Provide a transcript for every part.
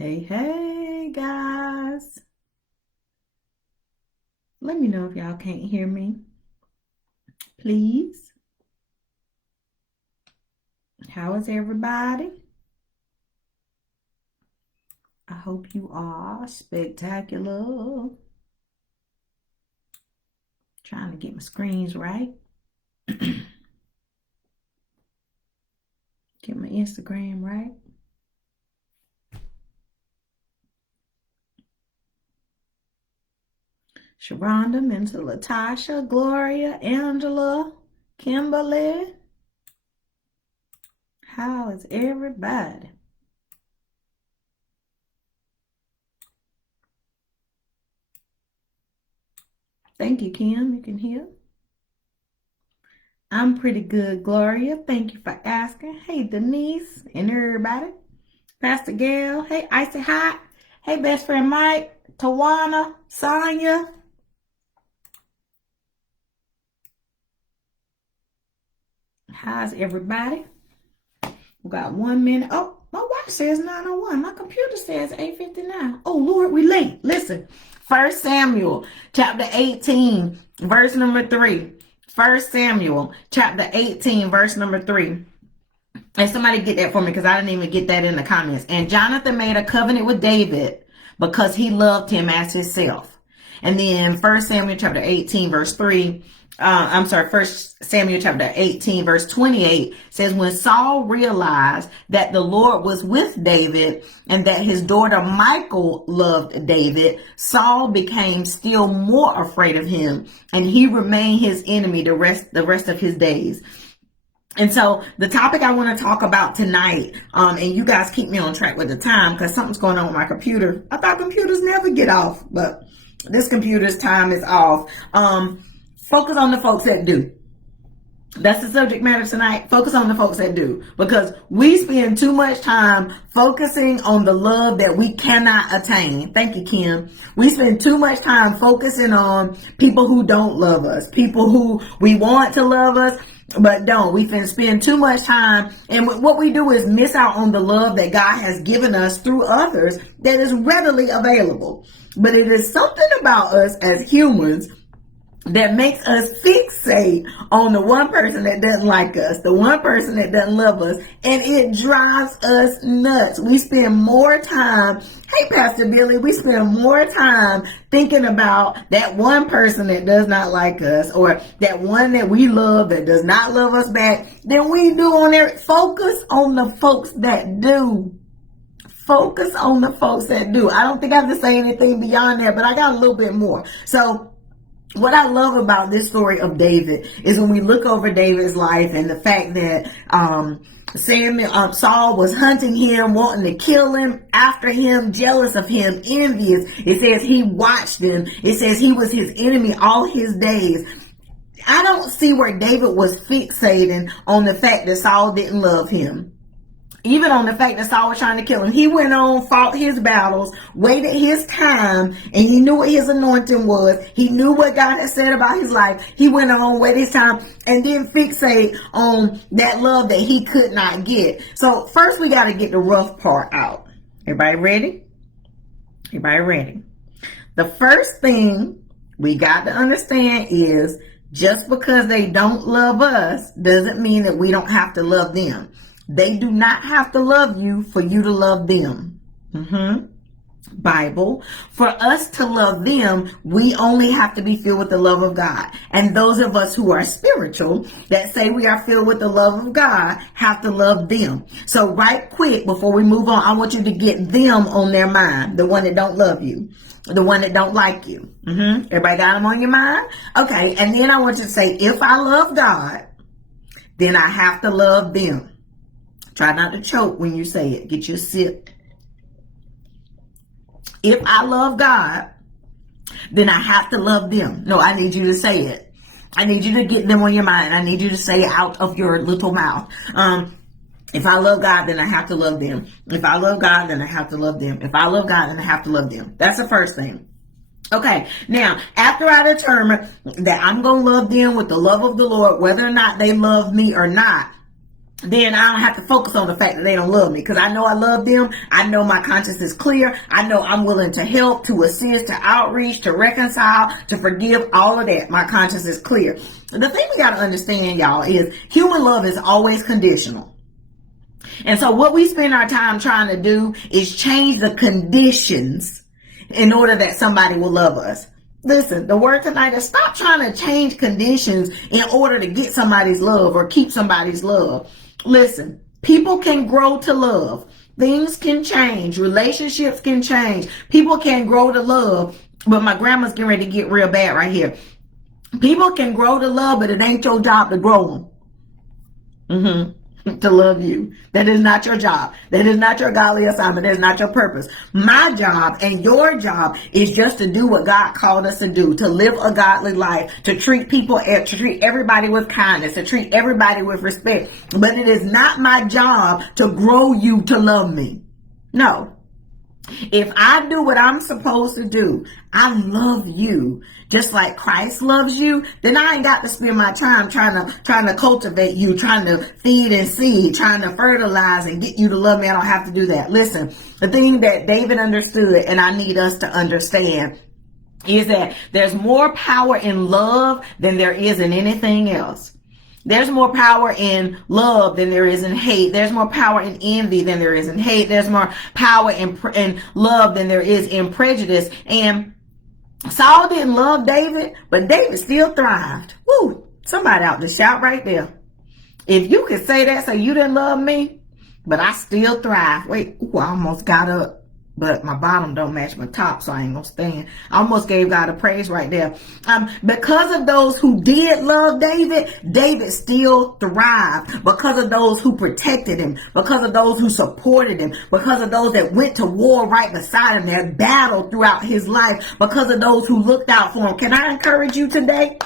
Hey, guys. Let me know if y'all can't hear me, please. How is everybody? I hope you are spectacular. Trying to get my screens right. Get my Instagram right. Sharonda, Mentor Latasha, Gloria, Angela, Kimberly. How is everybody? Thank you, Kim. You can hear. I'm pretty good, Gloria. Thank you for asking. Hey, Denise and everybody. Pastor Gail. Hey, Icy Hot. Hey, best friend Mike. Tawana. Sonia. How's everybody? We got 1 minute. Oh, my watch says 9:01. My computer says 8:59. Oh, Lord, we late. Listen. 1 Samuel chapter 18, verse number 3. 1 Samuel chapter 18, verse number 3. And somebody get that for me because I didn't even get that in the comments. And Jonathan made a covenant with David because he loved him as himself. And then 1 Samuel chapter 18, verse 3. 1 Samuel chapter 18, verse 28 says, when Saul realized that the Lord was with David and that his daughter Michal loved David, Saul became still more afraid of him, and he remained his enemy the rest of his days. And so the topic I want to talk about tonight, and you guys keep me on track with the time because something's going on with my computer. I thought computers never get off, but this computer's time is off. Focus on the folks that do. That's the subject matter tonight. Focus on the folks that do, because we spend too much time focusing on the love that we cannot attain. Thank you, Kim. We spend too much time focusing on people who don't love us, people who we want to love us, but don't. We can spend too much time, and what we do is miss out on the love that God has given us through others that is readily available. But it is something about us as humans that makes us fixate on the one person that doesn't like us, the one person that doesn't love us, and it drives us nuts. We spend more time, hey, Pastor Billy, we spend more time thinking about that one person that does not like us, or that one that we love that does not love us back, than we do on there. Focus on the folks that do. Focus on the folks that do. I don't think I have to say anything beyond that, but I got a little bit more. So, what I love about this story of David is when we look over David's life and the fact that Saul was hunting him, wanting to kill him, after him, jealous of him, envious. It says he watched him. It says he was his enemy all his days. I don't see where David was fixating on the fact that Saul didn't love him. Even on the fact that Saul was trying to kill him. He went on, fought his battles, waited his time, and he knew what his anointing was. He knew what God had said about his life. He went on, waited his time, and then fixate on that love that he could not get. So first we got to get the rough part out. Everybody ready? Everybody ready? The first thing we got to understand is just because they don't love us doesn't mean that we don't have to love them. They do not have to love you for you to love them. Bible. For us to love them, we only have to be filled with the love of God. And those of us who are spiritual, that say we are filled with the love of God, have to love them. So right quick, before we move on, I want you to get them on their mind. The one that don't love you. The one that don't like you. Everybody got them on your mind? Okay. And then I want you to say, if I love God, then I have to love them. Try not to choke when you say it. Get your sip. If I love God, then I have to love them. No, I need you to say it. I need you to get them on your mind. I need you to say it out of your little mouth. If I love God, then I have to love them. If I love God, then I have to love them. If I love God, then I have to love them. That's the first thing. Okay, now, after I determine that I'm going to love them with the love of the Lord, whether or not they love me or not, then I don't have to focus on the fact that they don't love me, because I know I love them. I know my conscience is clear. I know I'm willing to help, to assist, to outreach, to reconcile, to forgive, all of that. My conscience is clear. The thing we got to understand, y'all, is human love is always conditional. And so what we spend our time trying to do is change the conditions in order that somebody will love us. Listen, the word tonight is stop trying to change conditions in order to get somebody's love or keep somebody's love. Listen, people can grow to love. Things can change. Relationships can change. People can grow to love. But my grandma's getting ready to get real bad right here. People can grow to love, but it ain't your job to grow them. To love you. That is not your job. That is not your godly assignment. That is not your purpose. My job and your job is just to do what God called us to do, to live a godly life, to treat people, to treat everybody with kindness, to treat everybody with respect. But it is not my job to grow you to love me. No. If I do what I'm supposed to do, I love you just like Christ loves you, then I ain't got to spend my time trying to cultivate you, trying to feed and seed, trying to fertilize and get you to love me. I don't have to do that. Listen, the thing that David understood, and I need us to understand, is that there's more power in love than there is in anything else. There's more power in love than there is in hate. There's more power in envy than there is in hate. There's more power in love than there is in prejudice. And Saul didn't love David, but David still thrived. Woo! Somebody out to shout right there. If you could say that, so you didn't love me, but I still thrive. Wait, ooh, I almost got up. But my bottom don't match my top, so I ain't gonna stand. I almost gave God a praise right there. Because of those who did love David, David still thrived. Because of those who protected him, because of those who supported him, because of those that went to war right beside him, that battled throughout his life, because of those who looked out for him. Can I encourage you today?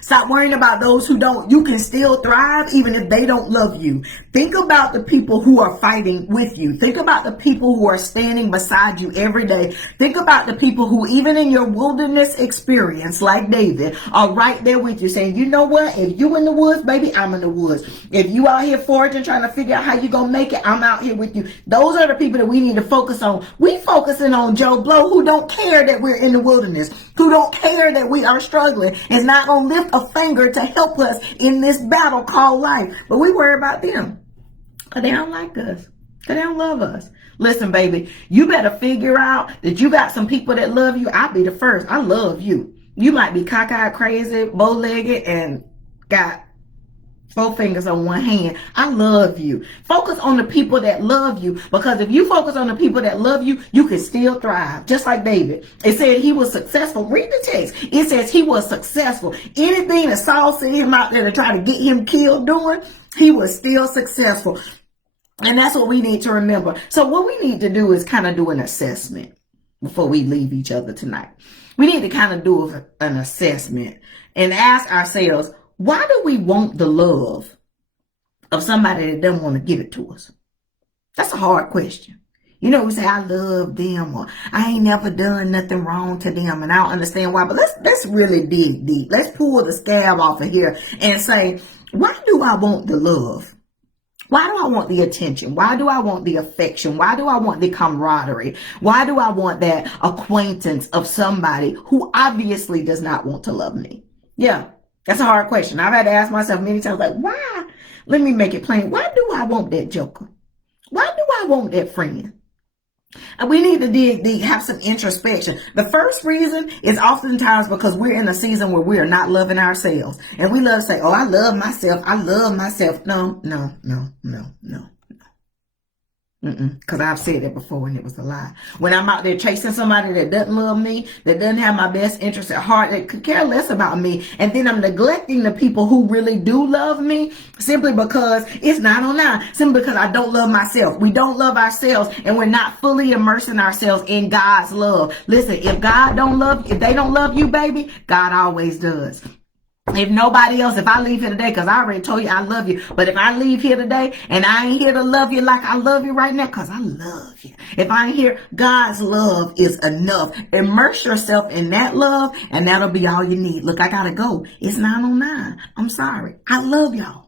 Stop worrying about those who don't. You can still thrive even if they don't love you. Think about the people who are fighting with you. Think about the people who are standing beside you every day. Think about the people who, even in your wilderness experience, like David, are right there with you saying, you know what? If you in the woods, baby, I'm in the woods. If you out here foraging, trying to figure out how you gonna make it, I'm out here with you. Those are the people that we need to focus on. We focusing on Joe Blow, who don't care that we're in the wilderness, who don't care that we are struggling, is not gonna lift a finger to help us in this battle called life. But we worry about them because they don't like us, because they don't love us. Listen, baby, you better figure out that you got some people that love you. I'll be the first. I love you. You might be cockeyed, crazy, bow-legged, and got 4 fingers on one hand. I love you. Focus on the people that love you, because if you focus on the people that love you, you can still thrive. Just like David. It said he was successful. Read the text. It says he was successful. Anything that Saul sent him out there to try to get him killed doing, he was still successful. And that's what we need to remember. So what we need to do is kind of do an assessment before we leave each other tonight. We need to kind of do an assessment and ask ourselves, why do we want the love of somebody that doesn't want to give it to us? That's a hard question. You know, we say, I love them, or I ain't never done nothing wrong to them, and I don't understand why. But let's really dig deep. Let's pull the scab off of here and say, why do I want the love? Why do I want the attention? Why do I want the affection? Why do I want the camaraderie? Why do I want that acquaintance of somebody who obviously does not want to love me? Yeah. That's a hard question. I've had to ask myself many times, like, why? Let me make it plain. Why do I want that joker? Why do I want that friend? And we need to dig deep, have some introspection. The first reason is oftentimes because we're in a season where we are not loving ourselves. And we love to say, oh, I love myself. I love myself. No. Because I've said that before and it was a lie. When I'm out there chasing somebody that doesn't love me, that doesn't have my best interest at heart, that could care less about me, and then I'm neglecting the people who really do love me simply because it's not online, simply because I don't love myself. We don't love ourselves, and we're not fully immersing ourselves in God's love. Listen, if they don't love you, baby, God always does. If nobody else, if I leave here today, because I already told you I love you, but if I leave here today and I ain't here to love you like I love you right now, because I love you. If I ain't here, God's love is enough. Immerse yourself in that love, and that'll be all you need. Look, I gotta go. It's 9:09. I'm sorry. I love y'all.